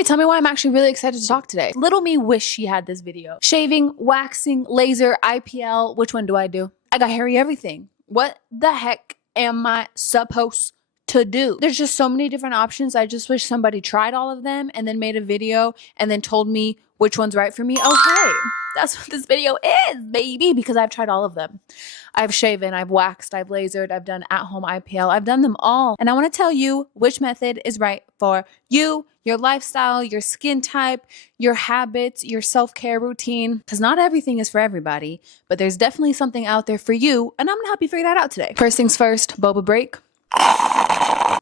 Okay, tell me why I'm actually really excited to talk today. Little me wish she had this video. Shaving, waxing, laser, IPL. Which one do? I got hairy everything. What the heck am I supposed to do? There's just so many different options. I just wish somebody tried all of them and then made a video and then told me which one's right for me. Oh, hey, that's what this video is, baby, because I've tried all of them. I've shaven, I've waxed, I've lasered, I've done at-home IPL. I've done them all. And I want to tell you which method is right for you, your lifestyle, your skin type, your habits, your self-care routine. Because not everything is for everybody, but there's definitely something out there for you. And I'm going to help you figure that out today. First things first, boba break.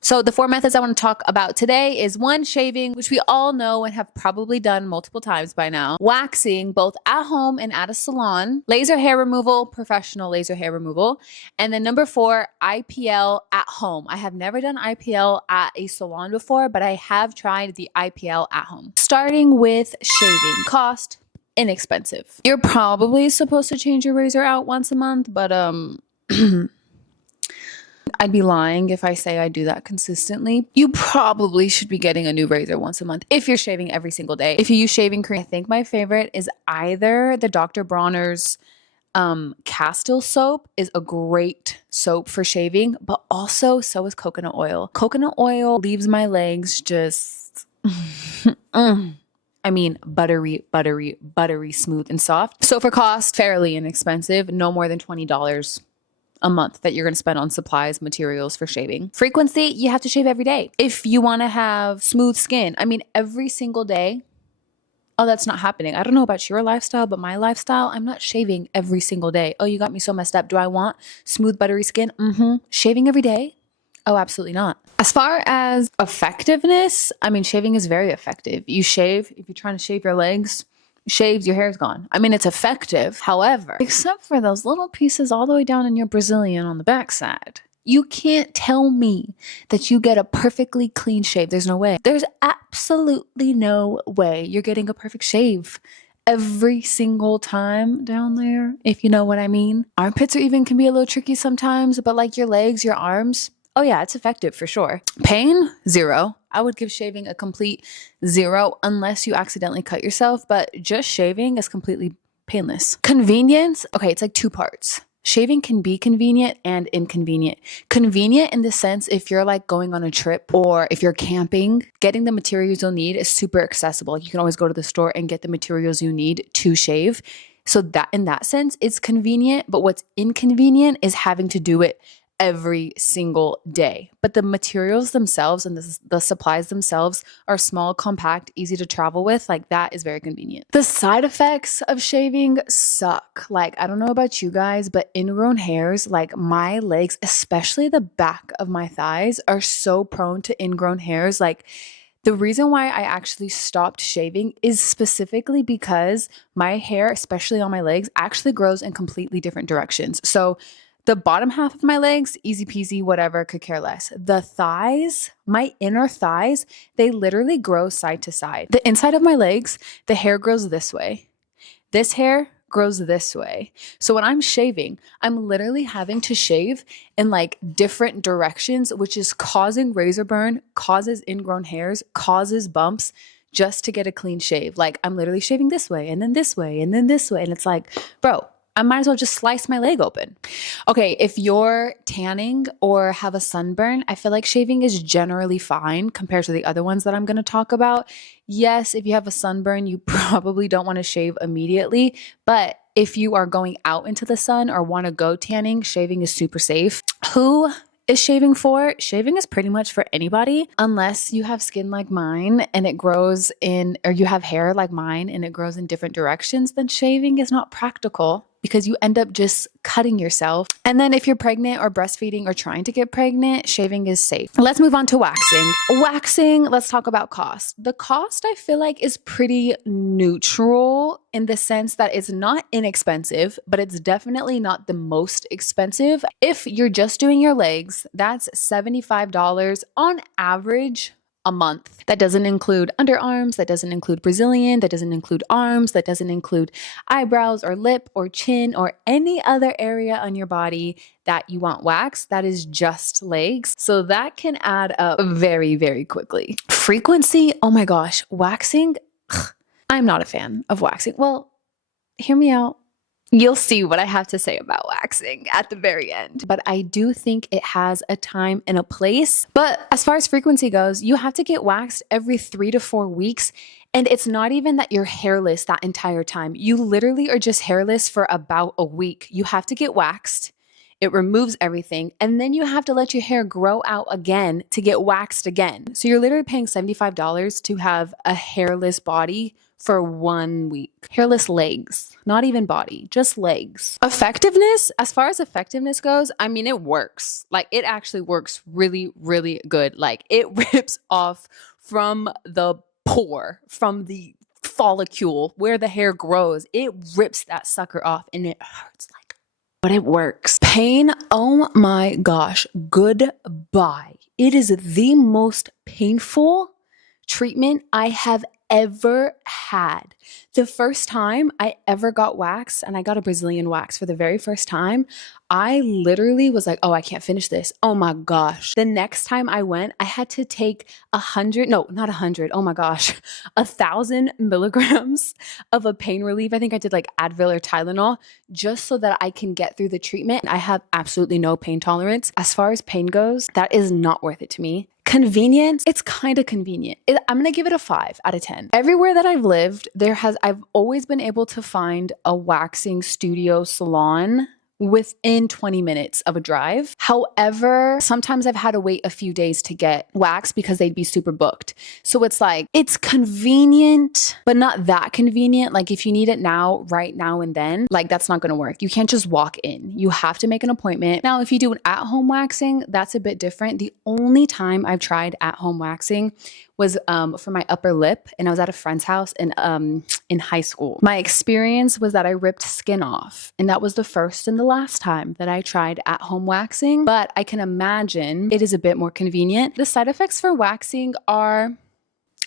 So the 4 methods I want to talk about today is 1, shaving, which we all know and have probably done multiple times by now. Waxing, both at home and at a salon. Laser hair removal, professional laser hair removal. And then number 4, IPL at home. I have never done IPL at a salon before, but I have tried the IPL at home. Starting with shaving. Cost, inexpensive. You're probably supposed to change your razor out once a month, but I'd be lying if I say I do that consistently. You probably should be getting a new razor once a month if you're shaving every single day. If you use shaving cream, I think my favorite is either the Dr. Bronner's Castile soap is a great soap for shaving, but also so is coconut oil. Coconut oil leaves my legs just I mean, buttery, buttery, buttery smooth and soft. So for cost, fairly inexpensive, no more than $20 a month that you're going to spend on supplies, materials for shaving. Frequency, you have to shave every day. If you want to have smooth skin, I mean, every single day. Oh, that's not happening. I don't know about your lifestyle, but my lifestyle, I'm not shaving every single day. Oh, you got me so messed up. Do I want smooth, buttery skin? Shaving every day? Oh, absolutely not. As far as effectiveness, I mean, shaving is very effective. You shave, if you're trying to shave your legs, shaves, your hair's gone. I mean, it's effective. However, except for those little pieces all the way down in your Brazilian on the backside, you can't tell me that you get a perfectly clean shave. There's no way. There's absolutely no way you're getting a perfect shave every single time down there, if you know what I mean. Armpits are even can be a little tricky sometimes, but like your legs, your arms, oh yeah, it's effective for sure. Pain, 0. I would give shaving a complete 0 unless you accidentally cut yourself, but just shaving is completely painless. Convenience, okay, it's like 2 parts. Shaving can be convenient and inconvenient. Convenient in the sense if you're like going on a trip or if you're camping, getting the materials you'll need is super accessible. You can always go to the store and get the materials you need to shave. So that in that sense, it's convenient, but what's inconvenient is having to do it every single day. But the materials themselves and the supplies themselves are small, compact, easy to travel with. Like that is very convenient. The side effects of shaving suck. Like, I don't know about you guys, but ingrown hairs, like my legs, especially the back of my thighs, are so prone to ingrown hairs. Like, the reason why I actually stopped shaving is specifically because my hair, especially on my legs, actually grows in completely different directions. So the bottom half of my legs, easy peasy, whatever, could care less. The thighs, my inner thighs, they literally grow side to side. The inside of my legs, the hair grows this way. This hair grows this way. So when I'm shaving, I'm literally having to shave in like different directions, which is causing razor burn, causes ingrown hairs, causes bumps just to get a clean shave. Like I'm literally shaving this way and then this way and then this way. And it's like, bro, I might as well just slice my leg open. Okay, if you're tanning or have a sunburn, I feel like shaving is generally fine compared to the other ones that I'm going to talk about. Yes, if you have a sunburn, you probably don't want to shave immediately, but if you are going out into the sun or want to go tanning, shaving is super safe. Who is shaving for? Shaving is pretty much for anybody, unless you have skin like mine and it grows in, or you have hair like mine and it grows in different directions, then shaving is not practical because you end up just cutting yourself. And then if you're pregnant or breastfeeding or trying to get pregnant, shaving is safe. Let's move on to waxing. Waxing, let's talk about cost. The cost I feel like is pretty neutral in the sense that it's not inexpensive, but it's definitely not the most expensive. If you're just doing your legs, that's $75 on average a month. That doesn't include underarms, that doesn't include Brazilian, that doesn't include arms, that doesn't include eyebrows or lip or chin or any other area on your body that you want waxed. That is just legs. So that can add up very, very quickly. Frequency, oh my gosh, waxing. I'm not a fan of waxing. Well, hear me out. You'll see what I have to say about waxing at the very end. But I do think it has a time and a place. But as far as frequency goes, you have to get waxed every 3 to 4 weeks. And it's not even that you're hairless that entire time. You literally are just hairless for about a week. You have to get waxed. It removes everything. And then you have to let your hair grow out again to get waxed again. So you're literally paying $75 to have a hairless body for 1 week. Hairless legs, not even body, just legs. Effectiveness, as far as effectiveness goes, I mean, it works. Like, it actually works really, really good. Like, it rips off from the pore, from the follicle where the hair grows. It rips that sucker off and it hurts like, but it works. Pain, oh my gosh, goodbye. It is the most painful treatment I have ever had. The first time I ever got waxed, and I got a Brazilian wax for the very first time, I literally was like, oh, I can't finish this. Oh my gosh. The next time I went, I had to take 1,000 milligrams of a pain relief. I think I did like Advil or Tylenol just so that I can get through the treatment. I have absolutely no pain tolerance. As far as pain goes, that is not worth it to me. Convenience, it's kind of convenient. I'm gonna give it a 5 out of 10. Everywhere that I've lived, I've always been able to find a waxing studio salon within 20 minutes of a drive. However, sometimes I've had to wait a few days to get waxed because they'd be super booked. So it's like, it's convenient, but not that convenient. Like, if you need it now, right now and then, like, that's not going to work. You can't just walk in. You have to make an appointment. Now, if you do an at-home waxing, that's a bit different. The only time I've tried at-home waxing was for my upper lip, and I was at a friend's house in high school. My experience was that I ripped skin off, and that was the first and the last time that I tried at-home waxing, but I can imagine it is a bit more convenient. The side effects for waxing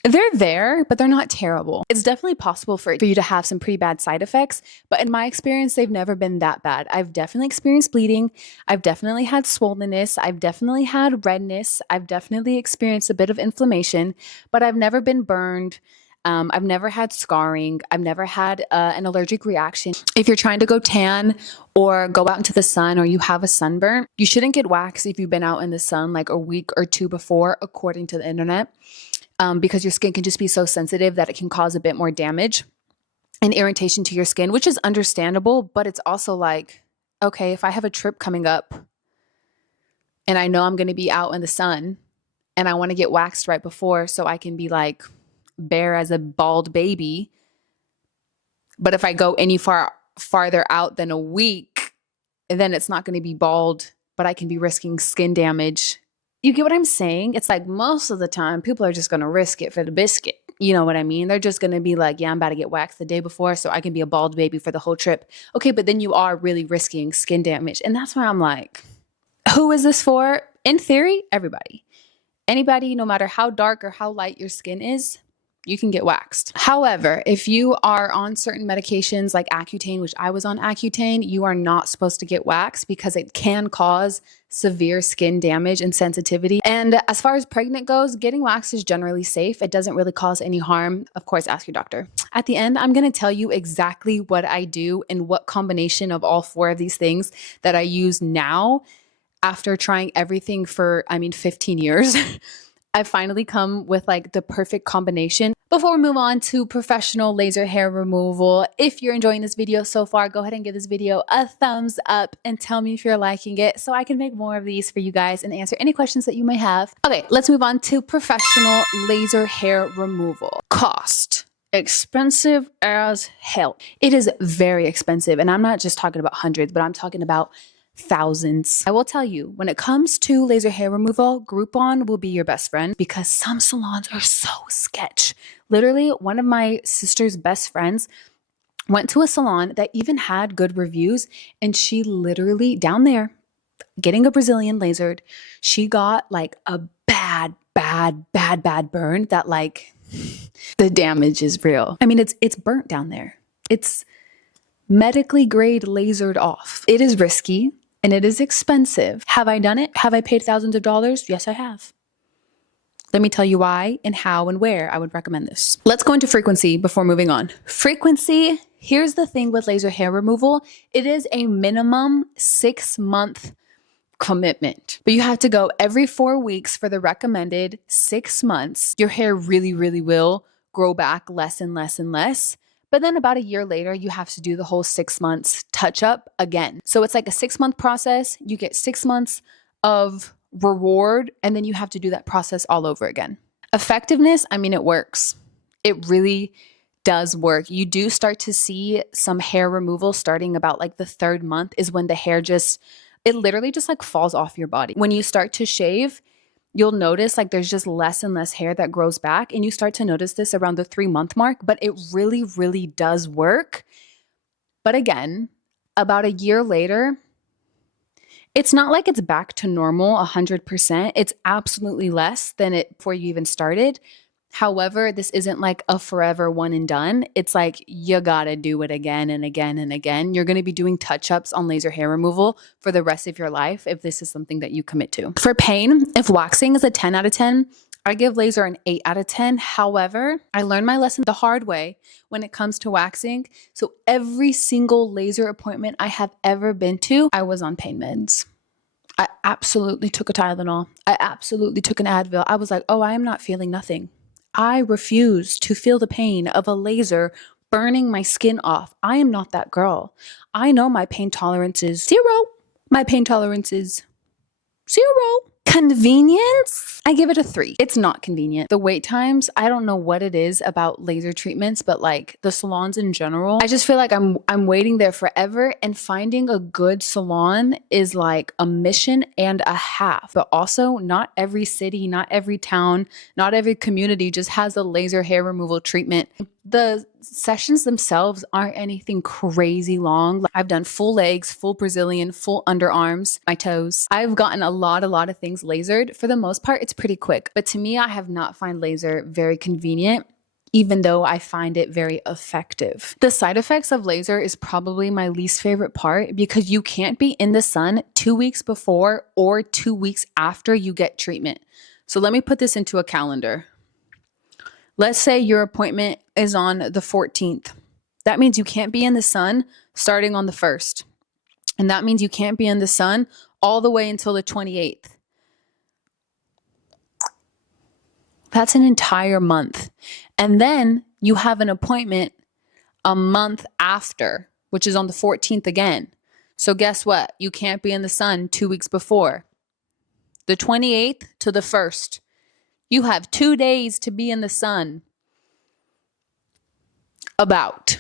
they're there, but they're not terrible. It's definitely possible for you to have some pretty bad side effects, but in my experience, they've never been that bad. I've definitely experienced bleeding. I've definitely had swollenness. I've definitely had redness. I've definitely experienced a bit of inflammation, but I've never been burned. I've never had scarring. I've never had an allergic reaction. If you're trying to go tan or go out into the sun or you have a sunburn, you shouldn't get waxed if you've been out in the sun like a week or two before, according to the internet. Because your skin can just be so sensitive that it can cause a bit more damage and irritation to your skin, which is understandable, but it's also like, okay, if I have a trip coming up and I know I'm going to be out in the sun and I want to get waxed right before so I can be like bare as a bald baby, but if I go any farther out than a week, then it's not going to be bald, but I can be risking skin damage. You get what I'm saying? It's like most of the time, people are just going to risk it for the biscuit. You know what I mean? They're just going to be like, yeah, I'm about to get waxed the day before so I can be a bald baby for the whole trip. Okay, but then you are really risking skin damage. And that's why I'm like, who is this for? In theory, everybody. Anybody, no matter how dark or how light your skin is, you can get waxed. However, if you are on certain medications like Accutane, which I was on Accutane, you are not supposed to get waxed because it can cause severe skin damage and sensitivity. And as far as pregnant goes, getting waxed is generally safe. It doesn't really cause any harm. Of course, ask your doctor. At the end, I'm going to tell you exactly what I do and what combination of all 4 of these things that I use now after trying everything for, 15 years. I've finally come with like the perfect combination. Before we move on to professional laser hair removal, if you're enjoying this video so far, go ahead and give this video a thumbs up and tell me if you're liking it so I can make more of these for you guys and answer any questions that you may have. Okay, let's move on to professional laser hair removal. Cost. Expensive as hell. It is very expensive, and I'm not just talking about hundreds, but I'm talking about thousands. I will tell you, when it comes to laser hair removal, Groupon will be your best friend because some salons are so sketch. Literally, one of my sister's best friends went to a salon that even had good reviews, and she literally, down there, getting a Brazilian lasered, she got like a bag bad burn that like the damage is real. I mean, it's burnt down there. It's medically grade lasered off. It is risky and it is expensive. Have I done it? Have I paid thousands of dollars? Yes, I have. Let me tell you why and how and where I would recommend this. Let's go into frequency before moving on. Frequency, here's the thing with laser hair removal. It is a minimum 6-month commitment, but you have to go every 4 weeks for the recommended 6 months. Your hair really, really will grow back less and less and less. But then about a year later, you have to do the whole 6 months touch up again. So it's like a 6-month process. You get 6 months of reward, and then you have to do that process all over again. Effectiveness, I mean, it works. It really does work. You do start to see some hair removal starting about like the 3rd month is when the hair it literally just like falls off your body. When you start to shave, you'll notice like there's just less and less hair that grows back. And you start to notice this around the 3-month mark, but it really, really does work. But again, about a year later, it's not like it's back to normal 100%. It's absolutely less than it before you even started. However, this isn't like a forever one and done. It's like you gotta do it again and again and again. You're gonna be doing touch-ups on laser hair removal for the rest of your life if this is something that you commit to. For pain, if waxing is a 10 out of 10, I give laser an 8 out of 10. However, I learned my lesson the hard way when it comes to waxing. So every single laser appointment I have ever been to, I was on pain meds. I absolutely took a Tylenol. I absolutely took an Advil. I was like, oh, I am not feeling nothing. I refuse to feel the pain of a laser burning my skin off. I am not that girl. I know my pain tolerance is 0. My pain tolerance is 0. Convenience, I give it a 3. It's not convenient. The wait times, I don't know what it is about laser treatments, but like the salons in general, I just feel like I'm waiting there forever, and finding a good salon is like a mission and a half. But also, not every city, not every town, not every community just has a laser hair removal treatment. The sessions themselves aren't anything crazy long. I've done full legs, full Brazilian, full underarms, my toes. I've gotten a lot of things lasered. For the most part, it's pretty quick. But to me, I have not found laser very convenient, even though I find it very effective. The side effects of laser is probably my least favorite part because you can't be in the sun 2 weeks before or 2 weeks after you get treatment. So let me put this into a calendar. Let's say your appointment is on the 14th. That means you can't be in the sun starting on the 1st. And that means you can't be in the sun all the way until the 28th. That's an entire month. And then you have an appointment a month after, which is on the 14th again. So guess what? You can't be in the sun 2 weeks before. The 28th to the 1st. You have 2 days to be in the sun. About.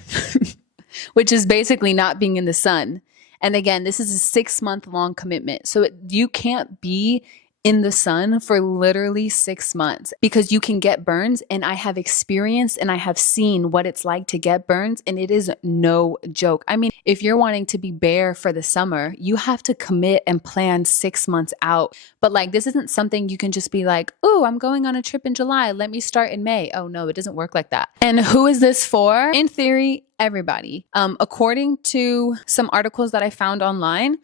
Which is basically not being in the sun. And again, this is a 6-month long commitment. So you can't be in the sun for literally 6 months because you can get burns. And I have experienced and I have seen what it's like to get burns. And it is no joke. I mean, if you're wanting to be bare for the summer, you have to commit and plan 6 months out. But like, this isn't something you can just be like, oh, I'm going on a trip in July. Let me start in May. Oh no, it doesn't work like that. And who is this for? In theory, everybody. According to some articles that I found online,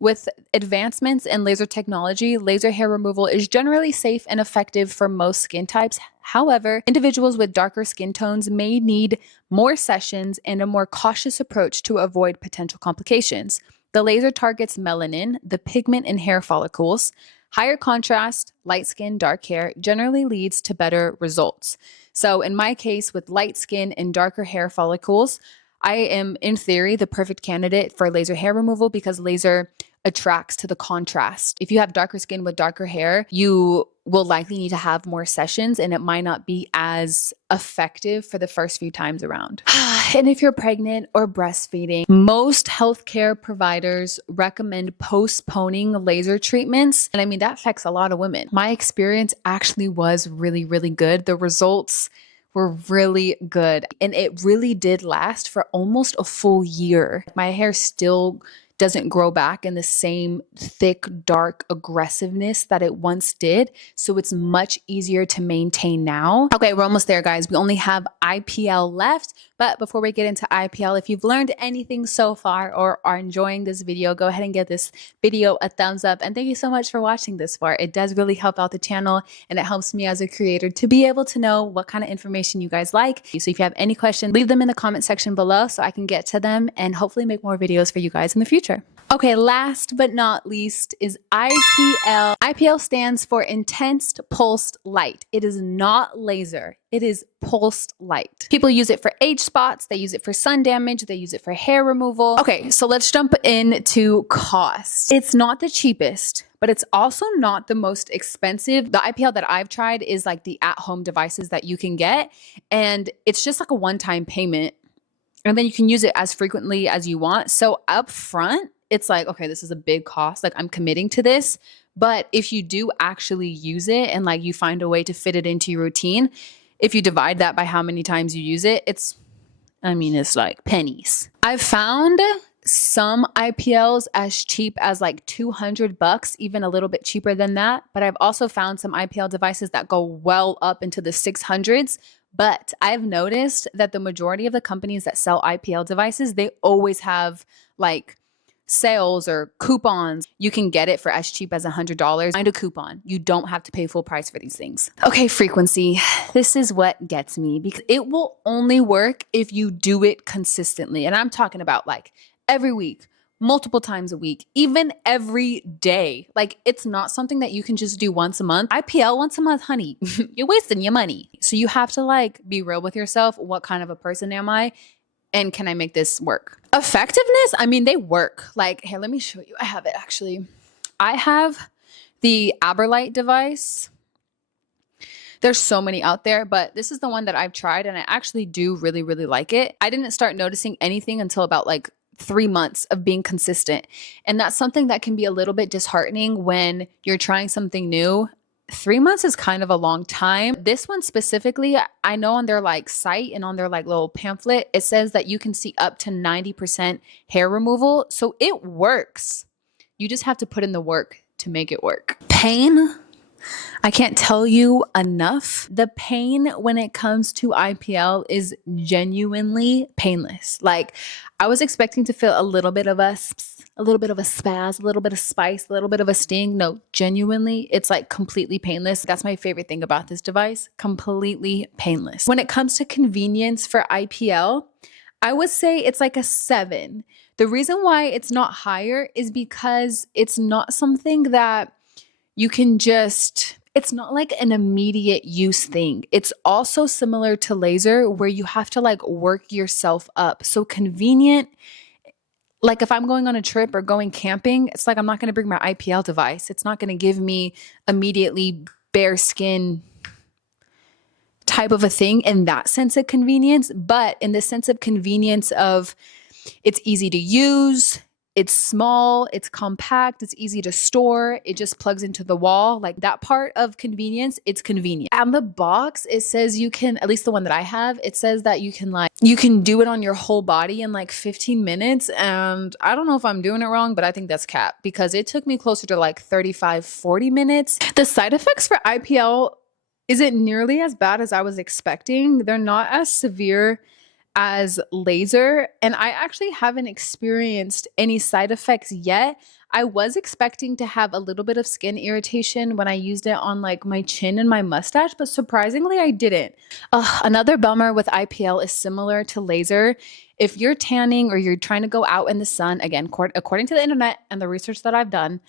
with advancements in laser technology, laser hair removal is generally safe and effective for most skin types. However, individuals with darker skin tones may need more sessions and a more cautious approach to avoid potential complications. The laser targets melanin, the pigment in hair follicles. Higher contrast, light skin, dark hair generally leads to better results. So in my case, with light skin and darker hair follicles, I am, in theory, the perfect candidate for laser hair removal because laser attracts to the contrast. If you have darker skin with darker hair, you will likely need to have more sessions and it might not be as effective for the first few times around. And if you're pregnant or breastfeeding, most healthcare providers recommend postponing laser treatments. And I mean, that affects a lot of women. My experience actually was really, really good. The results were really good. And it really did last for almost a full year. My hair still doesn't grow back in the same thick, dark aggressiveness that it once did. So it's much easier to maintain now. Okay, we're almost there, guys. We only have IPL left. But before we get into IPL, if you've learned anything so far or are enjoying this video, go ahead and give this video a thumbs up. And thank you so much for watching this far. It does really help out the channel, and it helps me as a creator to be able to know what kind of information you guys like. So if you have any questions, leave them in the comment section below so I can get to them and hopefully make more videos for you guys in the future. Okay, last but not least is IPL. IPL stands for Intense Pulsed Light. It is not laser. It is pulsed light. People use it for age spots. They use it for sun damage. They use it for hair removal. Okay, so let's jump into cost. It's not the cheapest, but it's also not the most expensive. The IPL that I've tried is like the at-home devices that you can get, and it's just like a one-time payment, and then you can use it as frequently as you want. So up front, it's like, okay, this is a big cost. Like, I'm committing to this. But if you do actually use it and like you find a way to fit it into your routine, if you divide that by how many times you use it, it's like pennies. I've found some IPLs as cheap as like $200, even a little bit cheaper than that. But I've also found some IPL devices that go well up into the 600s. But I've noticed that the majority of the companies that sell IPL devices, they always have like sales or coupons. You can get it for as cheap as $100. Find a coupon. You don't have to pay full price for these things. Okay, frequency. This is what gets me, because it will only work if you do it consistently. And I'm talking about like every week, multiple times a week, even every day. Like, it's not something that you can just do once a month. IPL once a month, honey, you're wasting your money. So you have to like be real with yourself. What kind of a person am I? And can I make this work? Effectiveness, I mean, they work. Like, here, let me show you. I have it actually. I have the Aberlight device. There's so many out there, but this is the one that I've tried, and I actually do really, really like it. I didn't start noticing anything until about like 3 months of being consistent. And that's something that can be a little bit disheartening when you're trying something new. 3 months is kind of a long time. This one specifically, I know on their like site and on their like little pamphlet, it says that you can see up to 90% hair removal. So it works. You just have to put in the work to make it work. Pain. I can't tell you enough. The pain when it comes to IPL is genuinely painless. Like, I was expecting to feel a little bit of a spaz, a little bit of spice, a little bit of a sting. No, genuinely, it's like completely painless. That's my favorite thing about this device. Completely painless. When it comes to convenience for IPL, I would say it's like a 7. The reason why it's not higher is because it's not something that you can just, it's not like an immediate use thing. It's also similar to laser, where you have to like work yourself up. So convenient, like if I'm going on a trip or going camping, it's like I'm not going to bring my IPL device. It's not going to give me immediately bare skin type of a thing in that sense of convenience. But in the sense of convenience of it's easy to use, it's small, it's compact, it's easy to store, it just plugs into the wall. Like, that part of convenience, it's convenient. On the box, it says you can, at least the one that I have, it says that you can do it on your whole body in like 15 minutes. And I don't know if I'm doing it wrong, but I think that's cap, because it took me closer to like 35, 40 minutes. The side effects for IPL isn't nearly as bad as I was expecting. They're not as severe as laser, and I actually haven't experienced any side effects yet. I was expecting to have a little bit of skin irritation when I used it on like my chin and my mustache, but surprisingly I didn't. Another bummer with IPL is similar to laser. If you're tanning or you're trying to go out in the sun, again, according to the internet and the research that I've done,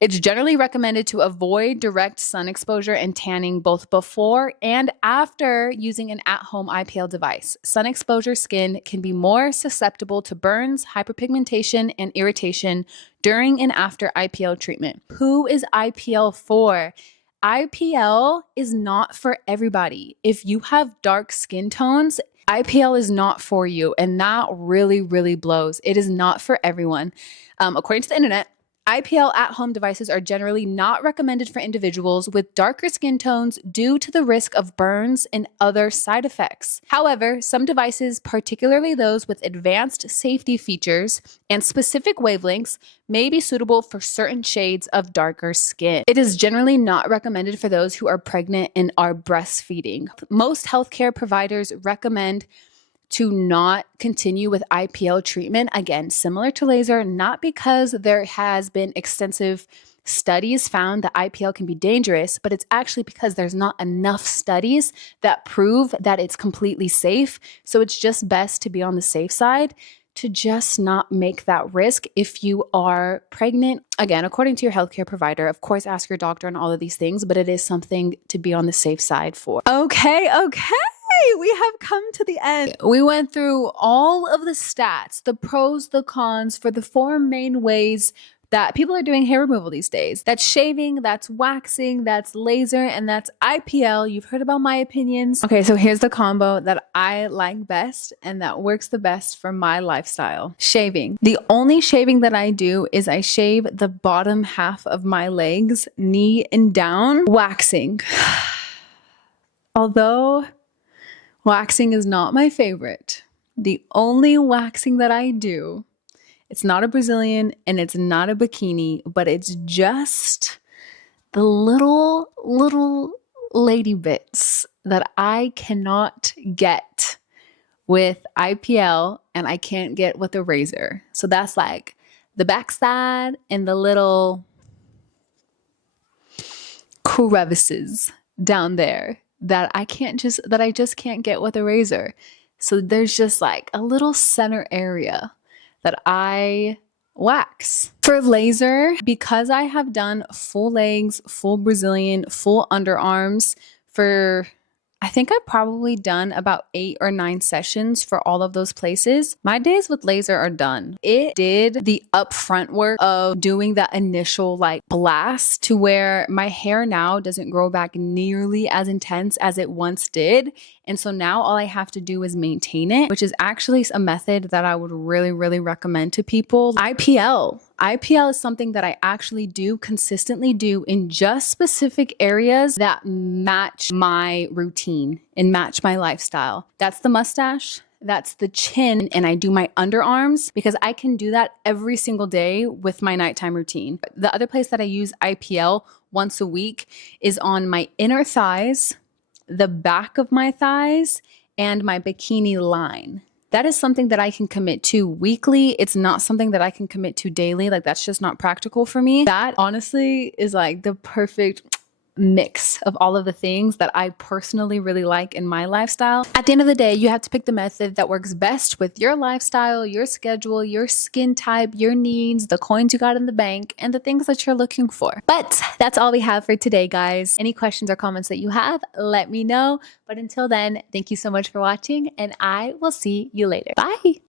it's generally recommended to avoid direct sun exposure and tanning both before and after using an at-home IPL device. Sun exposure skin can be more susceptible to burns, hyperpigmentation, and irritation during and after IPL treatment. Who is IPL for? IPL is not for everybody. If you have dark skin tones, IPL is not for you, and that really, really blows. It is not for everyone. According to the internet, IPL at-home devices are generally not recommended for individuals with darker skin tones due to the risk of burns and other side effects. However, some devices, particularly those with advanced safety features and specific wavelengths, may be suitable for certain shades of darker skin. It is generally not recommended for those who are pregnant and are breastfeeding. Most healthcare providers recommend to not continue with IPL treatment, again, similar to laser, not because there has been extensive studies found that IPL can be dangerous, but it's actually because there's not enough studies that prove that it's completely safe. So it's just best to be on the safe side, to just not make that risk if you are pregnant. Again, according to your healthcare provider, of course, ask your doctor on all of these things, but it is something to be on the safe side for. Okay. We have come to the end. We went through all of the stats, the pros, the cons for the 4 main ways that people are doing hair removal these days. That's shaving, that's waxing, that's laser, and that's IPL. You've heard about my opinions. Okay, so here's the combo that I like best and that works the best for my lifestyle. Shaving. The only shaving that I do is I shave the bottom half of my legs, knee and down. Waxing. Although waxing is not my favorite, the only waxing that I do, it's not a Brazilian and it's not a bikini, but it's just the little lady bits that I cannot get with IPL and I can't get with a razor. So that's like the backside and the little crevices down there that I just can't get with a razor. So there's just like a little center area that I wax. For laser, because I have done full legs, full Brazilian, full underarms for, I think I've probably done about 8 or 9 sessions for all of those places. My days with laser are done. It did the upfront work of doing that initial like blast to where my hair now doesn't grow back nearly as intense as it once did. And so now all I have to do is maintain it, which is actually a method that I would really recommend to people. IPL is something that I actually do consistently do in just specific areas that match my routine and match my lifestyle. That's the mustache, that's the chin, and I do my underarms because I can do that every single day with my nighttime routine. The other place that I use IPL once a week is on my inner thighs, the back of my thighs, and my bikini line. That is something that I can commit to weekly. It's not something that I can commit to daily. Like that's just not practical for me. That honestly is like the perfect mix of all of the things that I personally really like in my lifestyle. At the end of the day, you have to pick the method that works best with your lifestyle, your schedule, your skin type, your needs, the coins you got in the bank, and the things that you're looking for. But that's all we have for today, guys. Any questions or comments that you have, let me know. But until then, thank you so much for watching, and I will see you later. Bye.